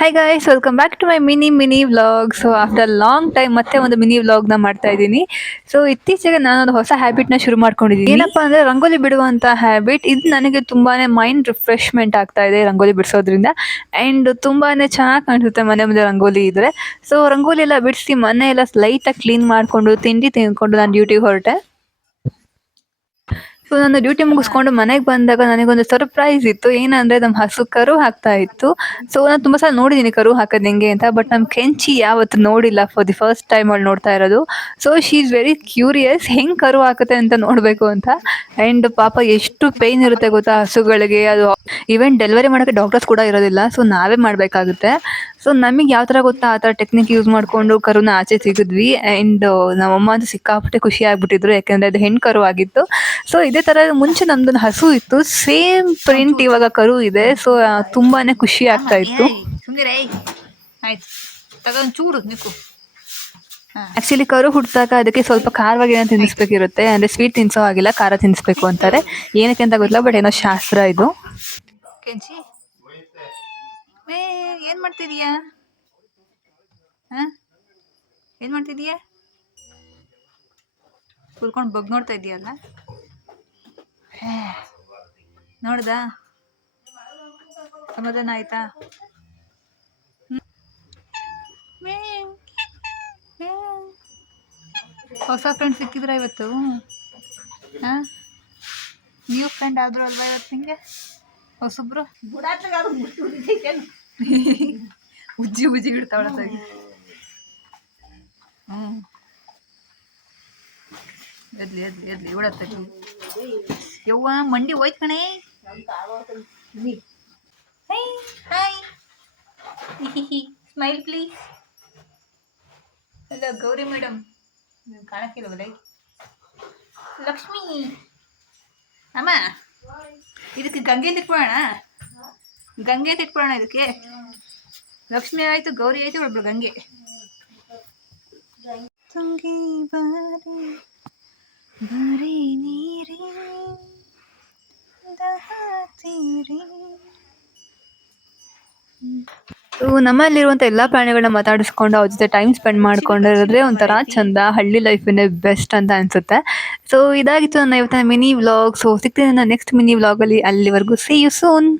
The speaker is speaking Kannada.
Hi guys, welcome back to my mini vlog. So after long time ಮತ್ತೆ ಒಂದು ಮಿನಿ ವ್ಲಾಗ್ನ ಮಾಡ್ತಾ ಇದ್ದೀನಿ. ಸೊ ಇತ್ತೀಚೆಗೆ ನಾನೊಂದು ಹೊಸ ಹ್ಯಾಬಿಟ್ನ ಶುರು ಮಾಡ್ಕೊಂಡಿದ್ದೀನಿ. ಏನಪ್ಪಾ ಅಂದ್ರೆ ರಂಗೋಲಿ ಬಿಡುವಂತ ಹ್ಯಾಬಿಟ್. ಇದು ನನಗೆ ತುಂಬಾನೇ ಮೈಂಡ್ ರಿಫ್ರೆಶ್ಮೆಂಟ್ ಆಗ್ತಾ ಇದೆ ರಂಗೋಲಿ ಬಿಡಿಸೋದ್ರಿಂದ. ಅಂಡ್ ತುಂಬಾನೇ ಚೆನ್ನಾಗಿ ಕಾಣಿಸುತ್ತೆ ಮನೆ ಮುಂದೆ ರಂಗೋಲಿ ಇದ್ರೆ. ಸೊ ರಂಗೋಲಿ ಎಲ್ಲ ಬಿಡಿಸಿ ಮನೆ ಎಲ್ಲ ಲೈಟಾಗಿ ಕ್ಲೀನ್ ಮಾಡಿಕೊಂಡು ತಿಂಡಿ ತಿನ್ಕೊಂಡು ನಾನು ಡ್ಯೂಟಿಗೆ ಹೊರಟೆ. ಸೊ ನಾನು ಡ್ಯೂಟಿ ಮುಗಿಸ್ಕೊಂಡು ಮನೆಗೆ ಬಂದಾಗ ನನಗೊಂದು ಸರ್ಪ್ರೈಸ್ ಇತ್ತು. ಏನಂದ್ರೆ ನಮ್ಮ ಹಸು ಕರು ಹಾಕ್ತಾ ಇತ್ತು. ಸೊ ನಾನು ತುಂಬಾ ಸಲ ನೋಡಿದ್ದೀನಿ ಕರು ಹಾಕೋದು ಹೆಂಗೆ ಅಂತ. ಬಟ್ ನಮ್ಮ ಕೆಂಚಿ ಯಾವತ್ತು ನೋಡಿಲ್ಲ. ಫಾರ್ ದಿ ಫಸ್ಟ್ ಟೈಮ್ ಅವಳು ನೋಡ್ತಾ ಇರೋದು. So she is very curious, ಹೆಂಗ್ ಕರು ಹಾಕುತ್ತೆ ಅಂತ ನೋಡ್ಬೇಕು ಅಂತ. ಅಂಡ್ ಪಾಪ ಎಷ್ಟು ಪೇನ್ ಇರುತ್ತೆ ಗೊತ್ತಾ ಹಸುಗಳಿಗೆ. ಅದು ಈವನ್ ಡೆಲಿವರಿ ಮಾಡೋಕ್ಕೆ ಡಾಕ್ಟರ್ಸ್ ಕೂಡ ಇರೋದಿಲ್ಲ. ಸೊ ನಾವೇ ಮಾಡಬೇಕಾಗುತ್ತೆ. ಸೊ ನಮಗೆ ಯಾವ ಥರ ಗೊತ್ತಾ ಆ ಥರ ಟೆಕ್ನಿಕ್ ಯೂಸ್ ಮಾಡಿಕೊಂಡು ಕರುನ ಆಚೆ ಸಿಗಿದ್ವಿ. ಆ್ಯಂಡ್ ನಮ್ಮಮ್ಮ ಅಂತೂ ಸಿಕ್ಕಾಪಟ್ಟೆ ಖುಷಿ ಆಗ್ಬಿಟ್ಟಿದ್ರು, ಯಾಕೆಂದರೆ ಅದು ಹೆಣ್ಣು ಕರು ಆಗಿತ್ತು. ಸೊ ಇದೇ ಥರ ಮುಂಚೆ ನಮ್ದೊಂದು ಹಸು ಇತ್ತು, ಸೇಮ್ ಪ್ರಿಂಟ್ ಇವಾಗ ಕರು ಇದೆ. ಸೊ ತುಂಬಾನೇ ಖುಷಿ ಆಗ್ತಾ ಇತ್ತು. ಆಕ್ಚುಲಿ ಕರು ಹುಟ್ಟಿದಾಗ ಅದಕ್ಕೆ ಸ್ವಲ್ಪ ಖಾರವಾಗಿ ಏನೋ ತಿನ್ನಿಸ್ಬೇಕಿರುತ್ತೆ. ಅಂದ್ರೆ ಸ್ವೀಟ್ ತಿನ್ಸೋ ಹಾಗಿಲ್ಲ, ಖಾರ ತಿನ್ನಿಸ್ಬೇಕು ಅಂತಾರೆ. ಏನಕ್ಕೆ ಅಂತ ಗೊತ್ತಿಲ್ಲ, ಬಟ್ ಏನೋ ಶಾಸ್ತ್ರ ಇದು. ಕೆಂಚಿ ಏನ್ ಮಾಡ್ತಿದೀಯಾ? ಏನ್ ಮಾಡ್ತಿದೀಯಾ? ಕುಲ್ಕೊಂಡು ಬಗ್ ನೋಡ್ತಾ ಇದೀಯಲ್ಲ, ನೋಡ್ದಾ? ಸಮಾಧಾನ ಆಯ್ತಾ? ಹೊಸ ಫ್ರೆಂಡ್ ಸಿಕ್ಕಿದ್ರ ಇವತ್ತು? ನ್ಯೂ ಫ್ರೆಂಡ್ ಆದ್ರು ಅಲ್ವಾ ಇವತ್ತು ನಿಂಗೆ ಹೊಸಬ್ರು? ಉಜ್ಜಿ ಉಜ್ಜಿ ಇಡ್ತಾವಳ ತಾಗಿ. ಎದ್ಲಿ ಎದ್ಲಿ ಎದ್ಲಿ ಉಡತ್ತಾಗಿ. ಯವ್ವ ಮಂಡಿ ಹೋಯ್ತು ಕಣೆ. Hi smile please. Hello Gauri madam. ಕಾಣಕ್ಕಿಲ್ಲವಲ್ಲ ಲಕ್ಷ್ಮಿ ಅಮ್ಮ. ಇದಕ್ಕೆ ಗಂಗೆ ತಿಟ್ಕೊಳ್ಳೋಣ, ಗಂಗೆ ತಿಟ್ಕೊಳ್ಳೋಣ. ಇದಕ್ಕೆ ಲಕ್ಷ್ಮಿ ಆಯ್ತು, ಗೌರಿ ಆಯ್ತು, ಒಬ್ಳು ಗಂಗೆ. ತುಂಗೆ ಬಾರಿ ಬಾರಿ ನೀರಿ ದಹತೀರಿ. ನಮ್ಮಲ್ಲಿರುವಂಥ ಎಲ್ಲ ಪ್ರಾಣಿಗಳನ್ನ ಮಾತಾಡಿಸ್ಕೊಂಡು ಅವ್ರ ಜೊತೆ ಟೈಮ್ ಸ್ಪೆಂಡ್ ಮಾಡ್ಕೊಂಡಿರೋದ್ರೆ ಒಂಥರ ಚಂದ. ಹಳ್ಳಿ ಲೈಫಿನ ಬೆಸ್ಟ್ ಅಂತ ಅನ್ಸುತ್ತೆ. ಸೊ ಇದಾಗಿತ್ತು ನನ್ನ ಇವತ್ತಿನ ಮಿನಿ ವ್ಲಾಗ್. ಸೊ ಸಿಗ್ತೀನಿ ನನ್ನ ನೆಕ್ಸ್ಟ್ ಮಿನಿ ವ್ಲಾಗಲ್ಲಿ. ಅಲ್ಲಿವರೆಗೂ ಸಿ ಯು ಸೂನ್.